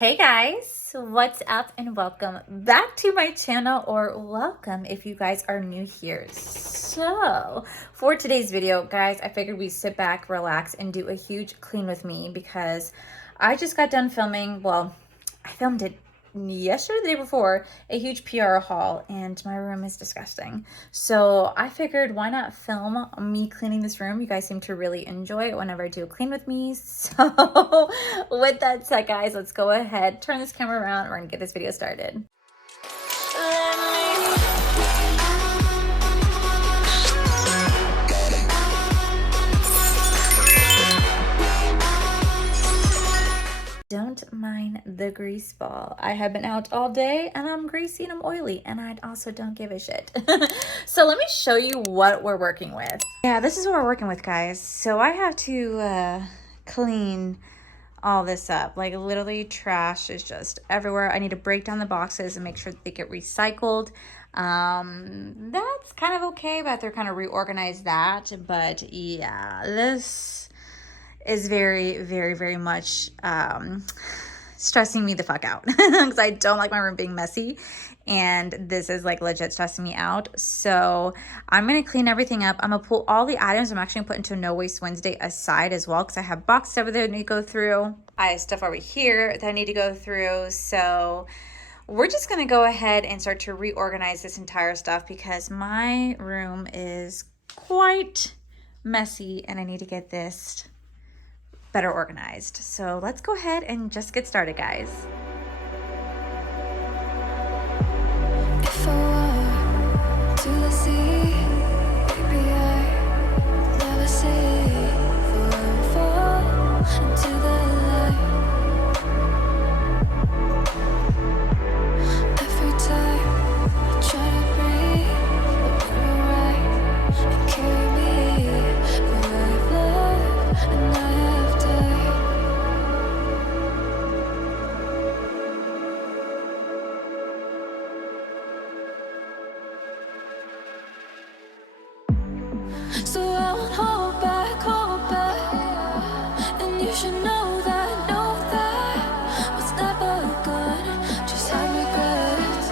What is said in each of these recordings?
Hey guys, what's up and welcome back to my channel, or welcome if you guys are new here. So for today's video, guys, I figured we'd sit back, relax, and do a huge clean with me because I just got done filming. Well, I filmed it yesterday, the day before, a huge PR haul, and my room is disgusting. So I figured, why not film me cleaning this room? You guys seem to really enjoy it whenever I do a clean with me. So with that said, guys, let's go ahead, turn this camera around, and we're gonna get this video started. Don't mind the grease ball. I have been out all day and I'm greasy and I'm oily, and I also don't give a shit. So let me show you what we're working with. Yeah, this is what we're working with, guys. So I have to clean all this up. Like, literally trash is just everywhere. I need to break down the boxes and make sure that they get recycled. That's kind of okay, but they're kind of reorganize that. But yeah, this is very, very, very much stressing me the fuck out because I don't like my room being messy, and this is like legit stressing me out. So I'm gonna clean everything up. I'm gonna pull all the items I'm actually gonna put into No Waste Wednesday aside as well, because I have boxes over there that I need to go through. I have stuff over here that I need to go through. So we're just gonna go ahead and start to reorganize this entire stuff because my room is quite messy and I need to get this better organized. So let's go ahead and just get started, guys. If I walk to the sea, maybe I never say fall into the light. Every time I try to breathe, the river right and carry me where I've loved and I have died. So I won't hold back, and you should know that what's never good, just have regrets.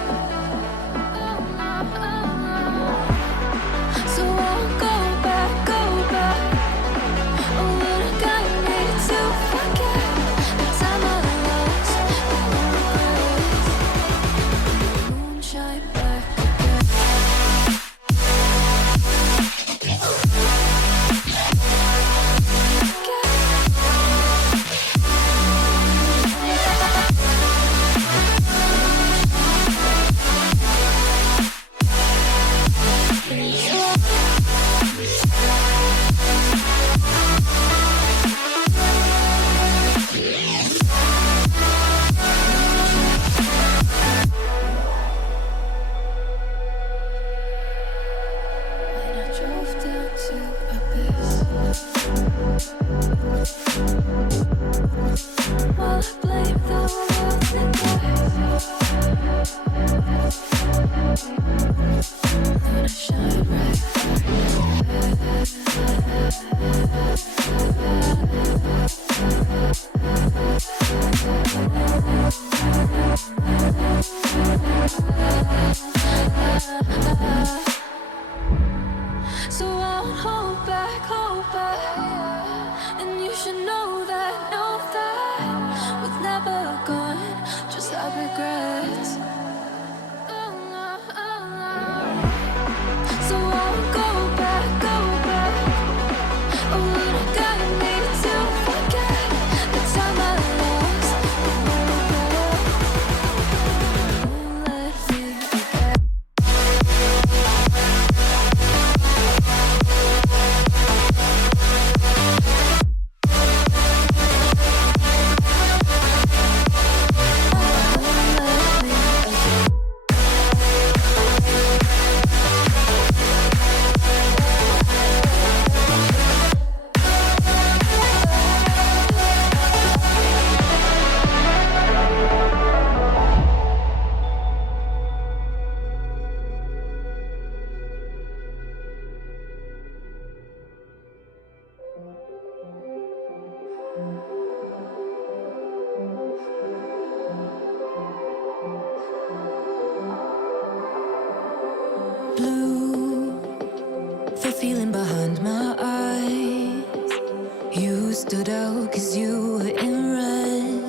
So I won't go back, oh, but it got me to forget the time I lost, no regrets. Moonshine back again. When I drove down to Abyss, while I blame the world and then I shine bright. So I won't hold back, and you should know that what's never gone, just have regrets. So I won't go back, oh, but it got me to forget the time I lost, no regrets. Won't let me forget. feeling behind my eyes. You stood out 'cause you were in red.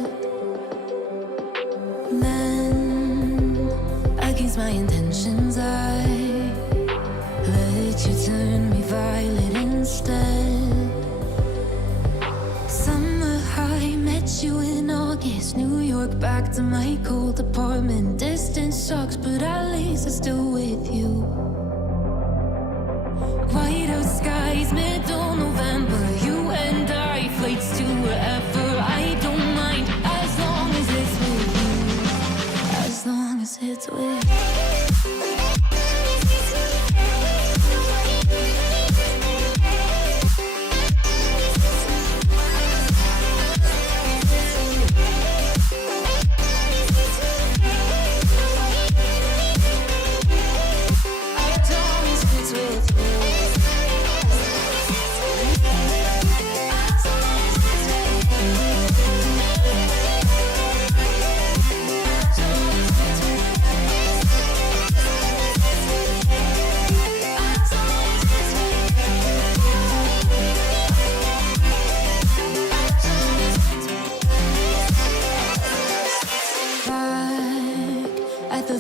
Then, against my intentions, I let you turn me violet instead. Summer high, met you in August. New York, back to my cold apartment. Distance sucks, but at least I'm still with you. White out skies, middle November. You and I, flights to wherever. I don't mind, as long as it's with you. As long as it's with you.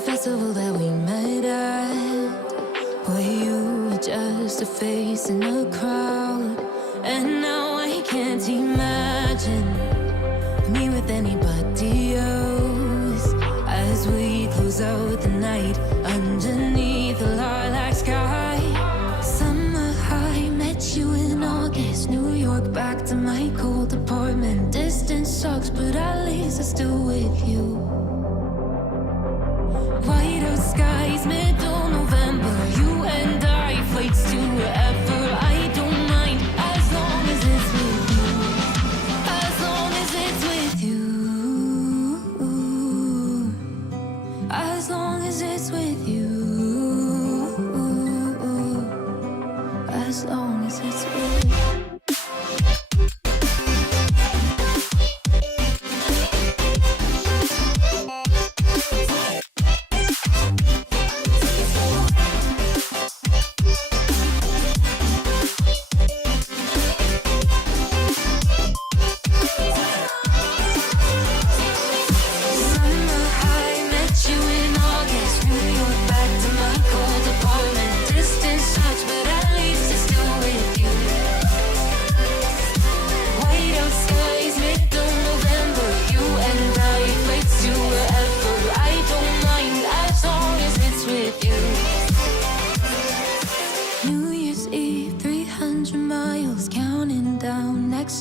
Festival that we met at, where you were just a face in a crowd. And now I can't imagine me with anybody else, as we close out the night underneath the lilac sky. Summer high, met you in August. New York, back to my cold apartment. Distance sucks, but at least I'm still with you. White out skies, middle November. You and I, flights to wherever. I don't mind, as long as it's with you. As long as it's with you. As long as it's with you. As long as it's with you.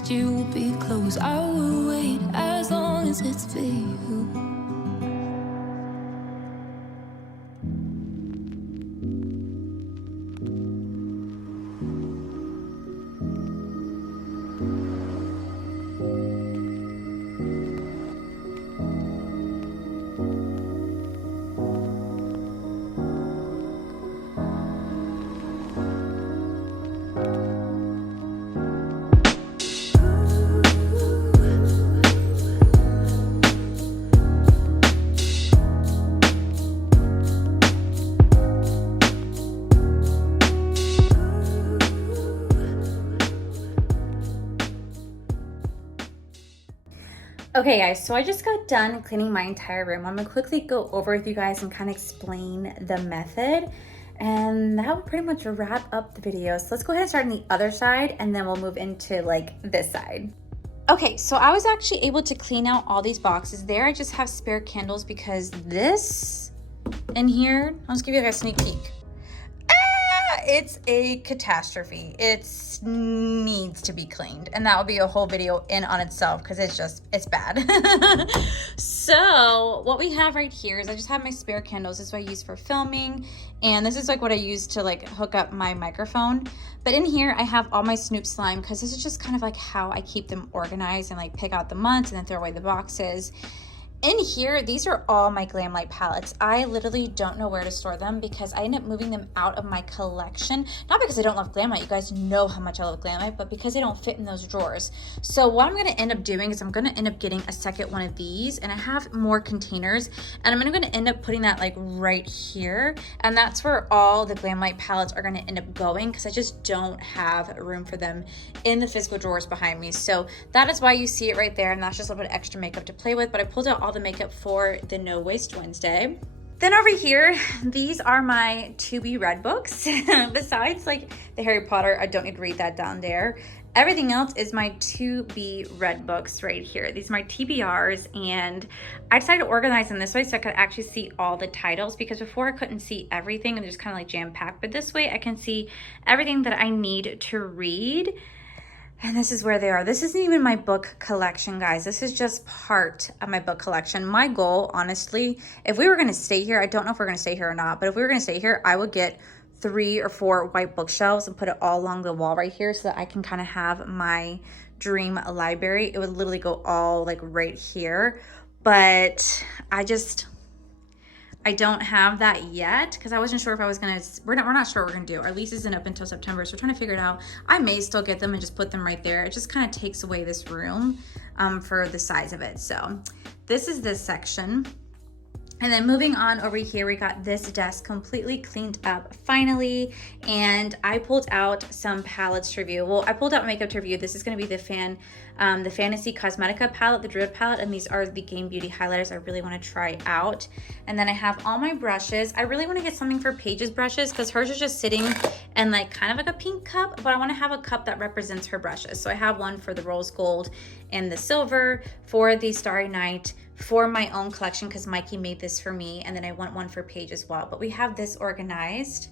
You'll be close. I will wait as long as it's for you. Okay guys, so I just got done cleaning my entire room. I'm gonna quickly go over with you guys and kind of explain the method, and that will pretty much wrap up the video. So let's go ahead and start on the other side, and then we'll move into like this side. Okay, so I was actually able to clean out all these boxes. There I just have spare candles because this in here, I'll just give you guys a sneak peek. It's a catastrophe. It needs to be cleaned, and that will be a whole video in on itself because it's bad. So what we have right here is I just have my spare candles. This is what I use for filming, and this is like what I use to like hook up my microphone. But in here I have all my Snoop slime because this is just kind of like how I keep them organized and like pick out the months and then throw away the boxes. In here, these are all my Glam Light palettes. I literally don't know where to store them because I end up moving them out of my collection. Not because I don't love Glam Light, you guys know how much I love Glam Light, but because they don't fit in those drawers. So what I'm gonna end up doing is I'm gonna end up getting a second one of these, and I have more containers, and I'm gonna end up putting that like right here, and that's where all the Glam Light palettes are gonna end up going because I just don't have room for them in the physical drawers behind me. So that is why you see it right there, and that's just a little bit of extra makeup to play with, but I pulled out all the makeup for the No Waste Wednesday. Then over here, these are my to be read books. Besides like the Harry Potter, I don't need to read that down there. Everything else is my to be read books right here. These are my TBRs, and I decided to organize them this way so I could actually see all the titles, because before I couldn't see everything and they're just kind of like jam-packed, but this way I can see everything that I need to read. And this is where they are. This isn't even my book collection, guys. This is just part of my book collection. My goal, honestly, if we were gonna stay here, I don't know if we're gonna stay here or not, but if we were gonna stay here, I would get 3 or 4 white bookshelves and put it all along the wall right here so that I can kind of have my dream library. It would literally go all like right here. But I don't have that yet because I wasn't sure if I was gonna, we're not sure what we're gonna do. Our lease isn't up until September, so we're trying to figure it out. I may still get them and just put them right there. It just kind of takes away this room for the size of it. So this is this section. And then moving on over here, we got this desk completely cleaned up finally, and I pulled out some palettes to review. Well, I pulled out makeup to review. This is going to be the Fantasy Cosmetica palette, the Druid palette, and these are the Game Beauty highlighters I really want to try out. And then I have all my brushes. I really want to get something for Paige's brushes because hers is just sitting in like kind of like a pink cup, but I want to have a cup that represents her brushes. So I have one for the rose gold and the silver, for the Starry Night, for my own collection because Mikey made this for me, and then I want one for Paige as well. But we have this organized.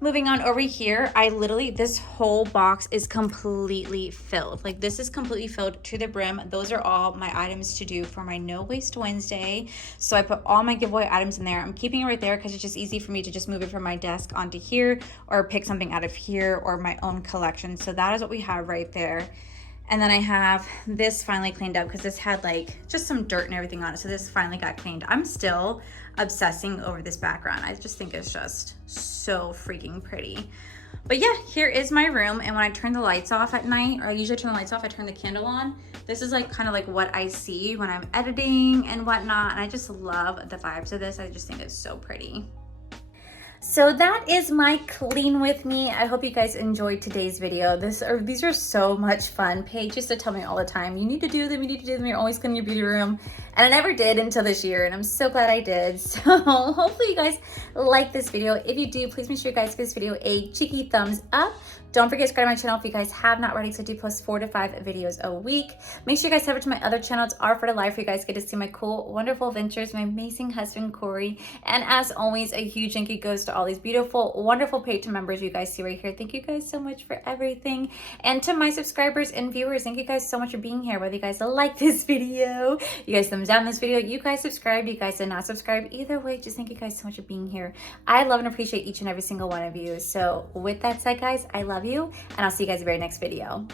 Moving on over here, this whole box is completely filled. Like this is completely filled to the brim. Those are all my items to do for my No Waste Wednesday. So I put all my giveaway items in there. I'm keeping it right there because it's just easy for me to just move it from my desk onto here or pick something out of here or my own collection. So that is what we have right there. And then I have this finally cleaned up because this had like just some dirt and everything on it. So this finally got cleaned. I'm still obsessing over this background. I just think it's just so freaking pretty. But yeah, here is my room. And when I turn the lights off at night, or I usually turn the lights off, I turn the candle on. This is like kind of like what I see when I'm editing and whatnot. And I just love the vibes of this. I just think it's so pretty. So that is my clean with me. I hope you guys enjoyed today's video. These are so much fun. Paige used to tell me all the time, you need to do them, you're always cleaning your beauty room. And I never did until this year, and I'm so glad I did. So hopefully you guys like this video. If you do, please make sure you guys give this video a cheeky thumbs up. Don't forget to subscribe to my channel if you guys have not already, because I do post 4 to 5 videos a week. Make sure you guys head over to my other channel. It's R for the Life, where you guys get to see my cool, wonderful adventures, my amazing husband, Corey. And as always, a huge thank you goes to all these beautiful, wonderful Patreon members you guys see right here. Thank you guys so much for everything. And to my subscribers and viewers, thank you guys so much for being here. Whether you guys like this video, you guys thumbs down this video, you guys subscribed, you guys did not subscribe, either way, just thank you guys so much for being here. I love and appreciate each and every single one of you. So with that said, guys, I love you, and I'll see you guys in the very next video.